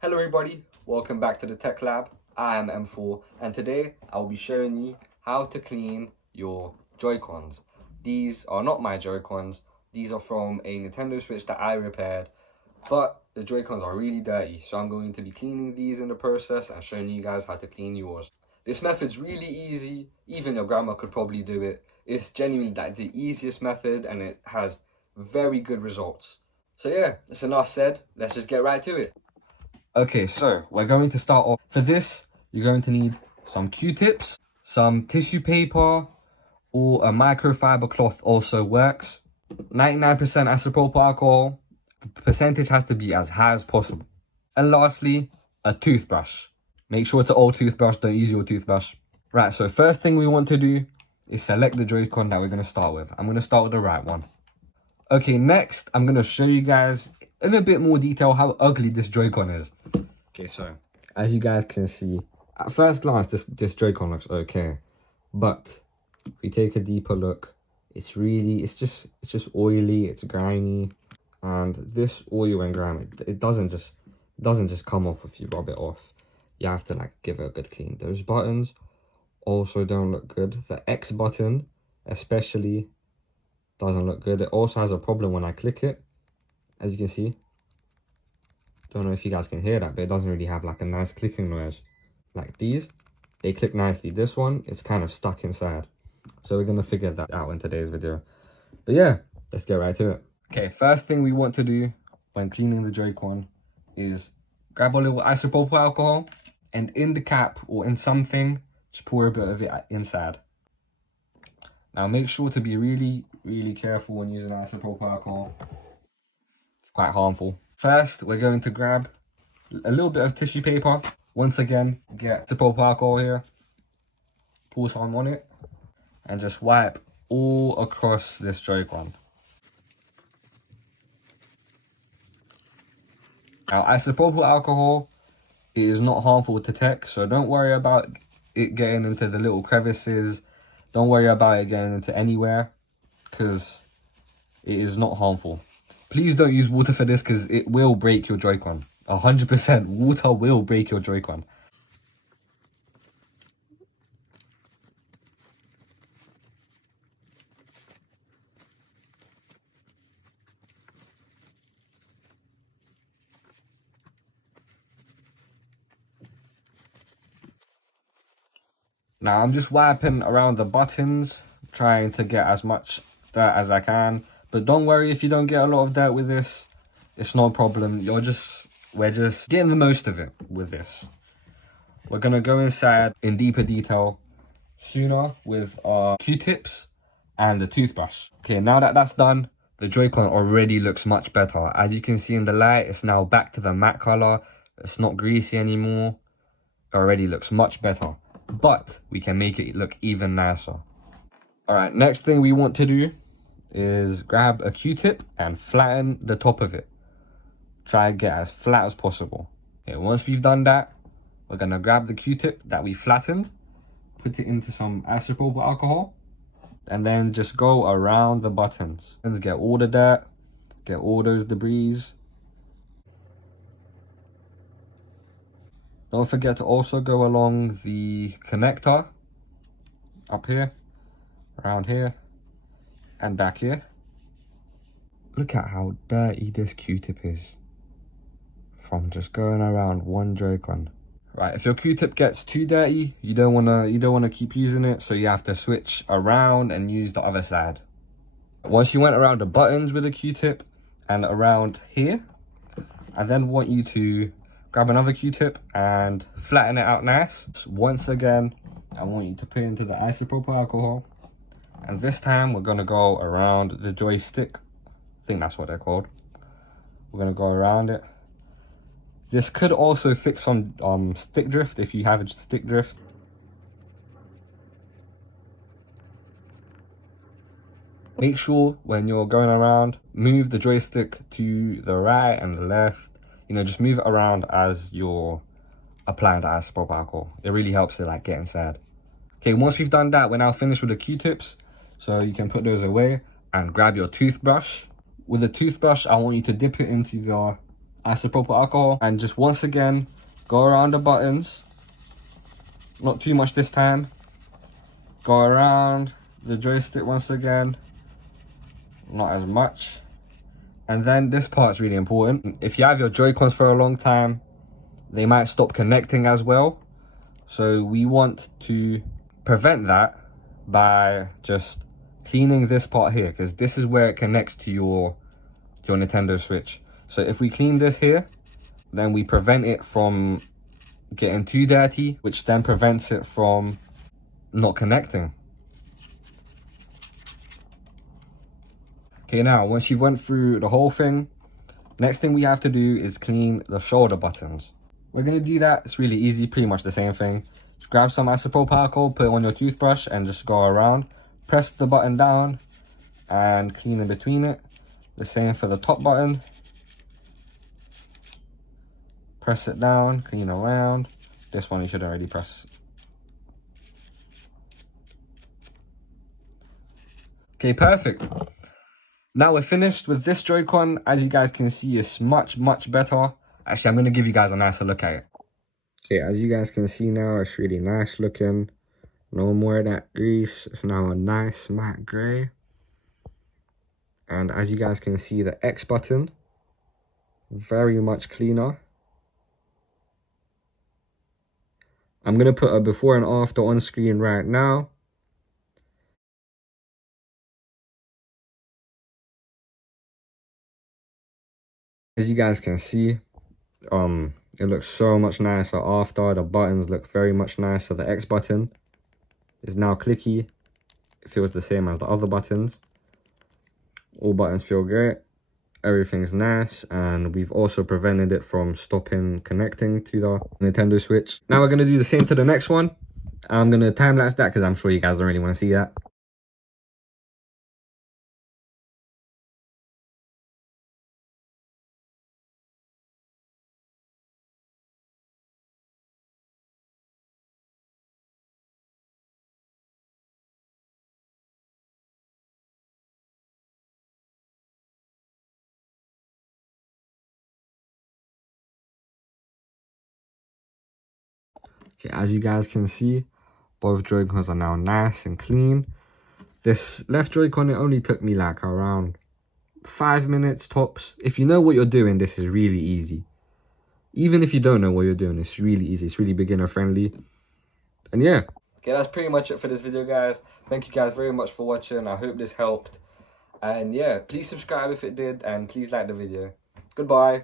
Hello everybody, welcome back to the Tech Lab. I am M4 and today I will be showing you how to clean your Joy-Cons. These are not my Joy-Cons, these are from a Nintendo Switch that I repaired, but the Joy-Cons are really dirty, so I'm going to be cleaning these in the process and showing you guys how to clean yours. This method's really easy, even your grandma could probably do it. It's genuinely like the easiest method and it has very good results. So yeah, that's enough said, let's just get right to it. Okay, so we're going to start off. For this, you're going to need some Q-tips, some tissue paper, or a microfiber cloth also works. 99% isopropyl alcohol. The percentage has to be as high as possible. And lastly, a toothbrush. Make sure it's an old toothbrush, don't use your toothbrush. Right, so first thing we want to do is select the Joy-Con that we're going to start with. I'm going to start with the right one. Okay, next, I'm going to show you guys in a bit more detail how ugly this Joy-Con is. Okay, so as you guys can see, at first glance, this Joy-Con looks okay, but if we take a deeper look, it's just oily, it's grimy, and this oil and grime, it doesn't just come off if you rub it off. You have to like give it a good clean. Those buttons also don't look good. The X button especially doesn't look good. It also has a problem when I click it, as you can see. Don't know if you guys can hear that, but it doesn't really have like a nice clicking noise. Like these, they click nicely. This one, it's kind of stuck inside. So we're gonna figure that out in today's video. But yeah, let's get right to it. Okay, first thing we want to do when cleaning the Joy-Con is grab a little isopropyl alcohol and in the cap or in something, just pour a bit of it inside. Now make sure to be really careful when using isopropyl alcohol. It's quite harmful. First, we're going to grab a little bit of tissue paper. Once again, get isopropyl alcohol here. Pour some on it. And just wipe all across this Joy-Con. Now, isopropyl alcohol is not harmful to tech, so don't worry about it getting into the little crevices. Don't worry about it getting into anywhere, because it is not harmful. Please don't use water for this, because it will break your Joy-Con. 100% water will break your Joy-Con. Now I'm just wiping around the buttons, trying to get as much dirt as I can. But don't worry if you don't get a lot of dirt with this. It's no problem. We're just getting the most of it with this. We're gonna go inside in deeper detail sooner with our Q-tips and the toothbrush. Okay, now that that's done, the Joy-Con already looks much better. As you can see in the light, it's now back to the matte color. It's not greasy anymore. It already looks much better. But we can make it look even nicer. All right, next thing we want to do is grab a Q-tip and flatten the top of it. Try and get as flat as possible. Okay, once we've done that, we're gonna grab the Q-tip that we flattened, put it into some isopropyl alcohol, and then just go around the buttons. And get all the dirt, get all those debris. Don't forget to also go along the connector, up here, around here, and back here. Look at how dirty this Q-tip is from just going around one Joy-Con. Right, if your Q-tip gets too dirty, you don't wanna keep using it, so you have to switch around and use the other side. Once you went around the buttons with a Q-tip and around here, I then want you to grab another Q-tip and flatten it out nice. Once again, I want you to put it into the isopropyl alcohol. And this time, we're gonna go around the joystick. I think that's what they're called. We're gonna go around it. This could also fix some stick drift if you have a stick drift. Make sure when you're going around, move the joystick to the right and the left. You know, just move it around as you're applying the isopropyl alcohol. It really helps it like get inside. Okay, once we've done that, we're now finished with the Q-tips. So you can put those away and grab your toothbrush. With the toothbrush, I want you to dip it into the isopropyl alcohol, and just once again go around the buttons. Not too much this time. Go around the joystick once again, not as much. And then this part's really important. If you have your Joy-Cons for a long time, they might stop connecting as well. So we want to prevent that by just cleaning this part here, because this is where it connects to your Nintendo Switch. So if we clean this here, then we prevent it from getting too dirty, which then prevents it from not connecting. Okay, now once you've went through the whole thing, next thing we have to do is clean the shoulder buttons. We're gonna do that, it's really easy, pretty much the same thing. Just grab some isopropyl alcohol, put it on your toothbrush and just go around. Press the button down and clean in between it. The same for the top button. Press it down, clean around. This one you should already press. Okay, perfect. Now we're finished with this Joy-Con. As you guys can see, it's much better. Actually, I'm going to give you guys a nicer look at it. Okay, as you guys can see now, it's really nice looking. No more of that grease. It's now a nice matte grey. And as you guys can see, the X button, very much cleaner. I'm going to put a before and after on screen right now. As you guys can see, it looks so much nicer after. The buttons look very much nicer. The X button is now clicky. It feels the same as the other buttons. All buttons feel great. Everything's nice, and we've also prevented it from stopping connecting to the Nintendo Switch. Now we're going to do the same to the next one. I'm going to time-lapse that because I'm sure you guys don't really want to see that. Okay, as you guys can see, both Joy-Cons are now nice and clean. This left Joy-Con, it only took me like around 5 minutes tops. If you know what you're doing, this is really easy. Even if you don't know what you're doing, it's really easy. It's really beginner friendly. And yeah. Okay, that's pretty much it for this video, guys. Thank you guys very much for watching. I hope this helped. And yeah, please subscribe if it did, and please like the video. Goodbye.